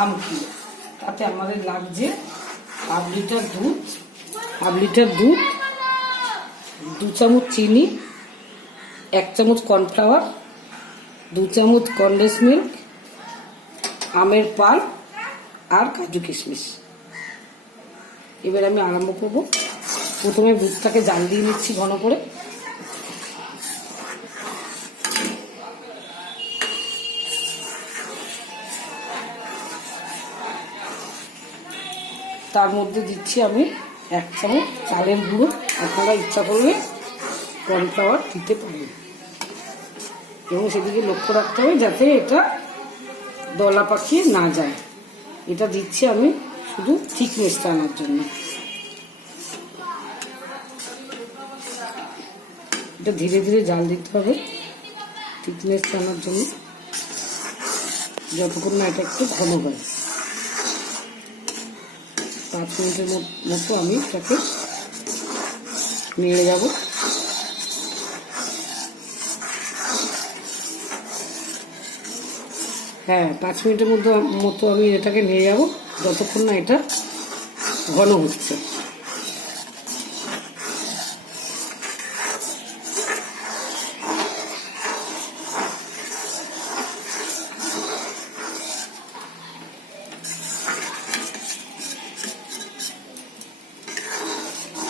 আম ক্ষীর। তাতে আমাদের লাগছে হাফ লিটার দুধ, 2 চামচ চিনি, 1 চামচ কর্নফ্লাওয়ার, 2 চামচ কনডেন্স মিল্ক, আমের পাল্প আর কাজু কিশমিশ। এবার আমি আরম্ভ করব। প্রথমে দুধটাকে জাল দিয়ে নিচ্ছি ঘন করে। তার মধ্যে দিচ্ছি আমি 1 চামচ চালের গুঁড়ো। আপনারা ইচ্ছা করলে কর্নফ্লাওয়ার দিতে পারেন এবং সেদিকে লক্ষ্য রাখতে হবে যাতে এটা দলা পাকিয়ে না যায়। এটা দিচ্ছি আমি শুধু থিকনেসটা আনার জন্য। এটা ধীরে ধীরে জাল দিতে হবে থিকনেসটা আনার জন্য, যতক্ষণ না এটা একটু ঘন হয়। 5 মিনিটের মতো আমি এটাকে নেড়ে যাব। হ্যাঁ, 5 মিনিটের মতো আমি এটাকে নেড়ে যাব যতক্ষণ না এটা ঘন হচ্ছে।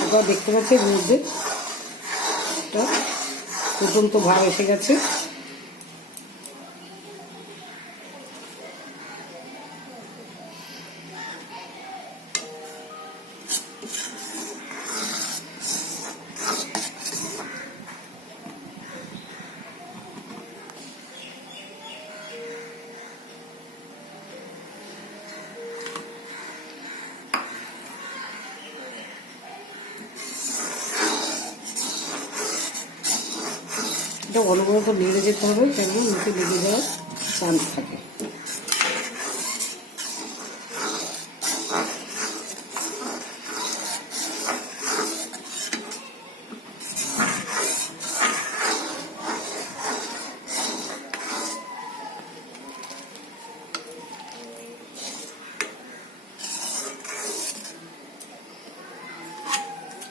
আপনারা দেখতে পাচ্ছেন এর মধ্যে একটা ফুটন্ত ভাব এসে গেছে। এটা অনবরত নেড়ে যেতে হবে, যেন নিচে লেগে যাওয়ার চান্স থাকে।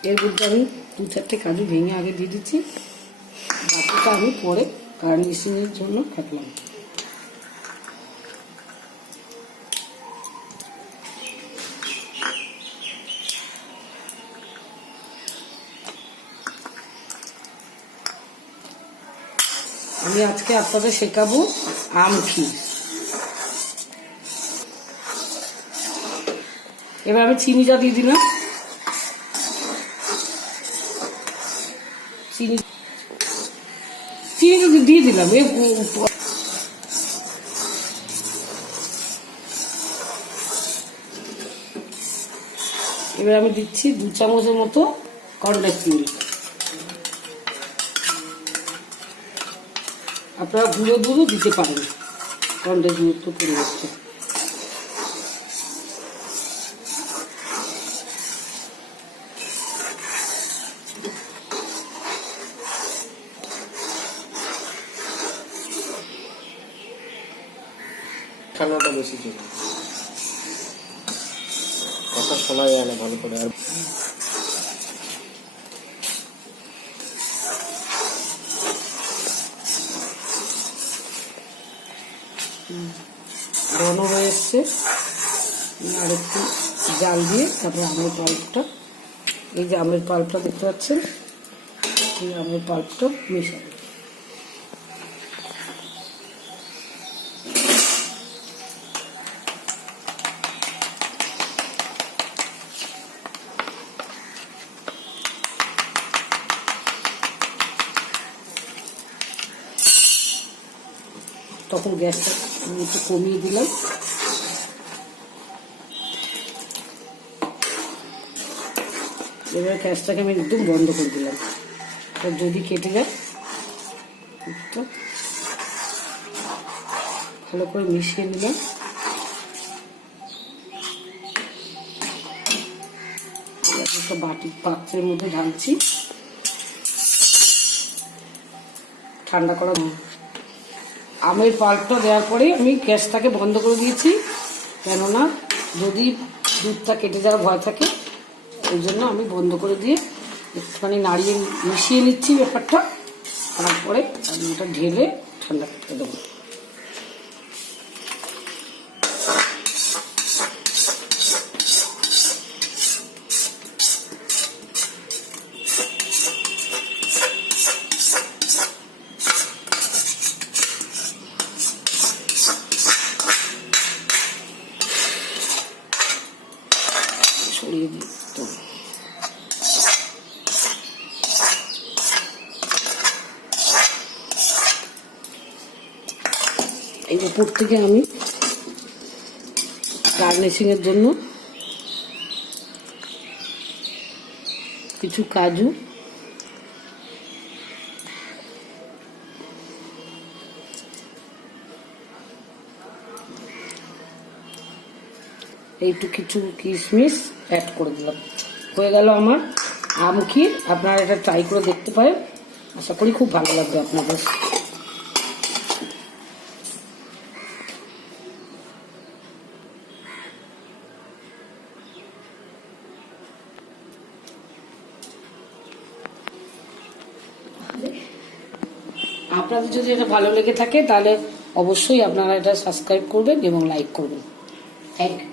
এর মধ্যে আমি 2-4টে কাজু ভেঙে আগে দিয়ে দিচ্ছি, বাকিটা আমি পরে গার্নিশিংয়ের জন্য কাটলাম। আমি আজকে আপনাদের শেখাবো আম ক্ষীর। এবার আমি চিনিটা দিয়ে দিলাম। চিনি দিয়ে দিলাম। এবার আমি দিচ্ছি 2 চামচের মতো কনডেন্স মিল্ক। আপনারা গুঁড়ো দুধও দিতে পারেন কনডেন্স মিল্ক তো পরিবর্তে। ঠান্ডাটা বেশি ছিল, কথা শোনা যায় না ভালো করে। আর ঘন হয়ে এসছে। আর একটু জাল দিয়ে তারপরে আমের পাল্পটা, এই যে আমের পাল্পটা দেখতে পাচ্ছেন, এই আমের পাল্পটা মেশাবো। তখন গ্যাসটা একটু কমিয়ে দিলাম। এবার গ্যাসটাকে আমি একদম বন্ধ করে দিলাম, যদি কেটে যায়। ভালো করে মিশিয়ে নিলাম। একটা পাত্রের মধ্যে ঢালছি, ঠান্ডা করা। আমের পাল্পটা দেওয়ার পরে আমি গ্যাসটাকে বন্ধ করে দিয়েছি। কেননা যদি দুধটা কেটে যাওয়ার ভয় থাকে, ওই জন্য আমি বন্ধ করে দিয়ে একটুখানি নাড়িয়ে মিশিয়ে নিচ্ছি ব্যাপারটা। তারপরে আমি ওটা ঢেলে ঠান্ডা করতে দেবো। সরিয়ে দিই তো। এই উপর থেকে আমি গার্নিশিং এর জন্য কিছু কাজু, এইটু কিছু কিশমিশ অ্যাড করে দিলাম। হয়ে গেল আমার আম ক্ষীর। আপনারা এটা ট্রাই করে দেখতে পারেন, আশা করি খুব ভালো লাগবে আপনাদের। আপনাদের যদি এটা ভালো লেগে থাকে তাহলে অবশ্যই আপনারা এটা সাবস্ক্রাইব করবেন এবং লাইক করবেন। Thank you.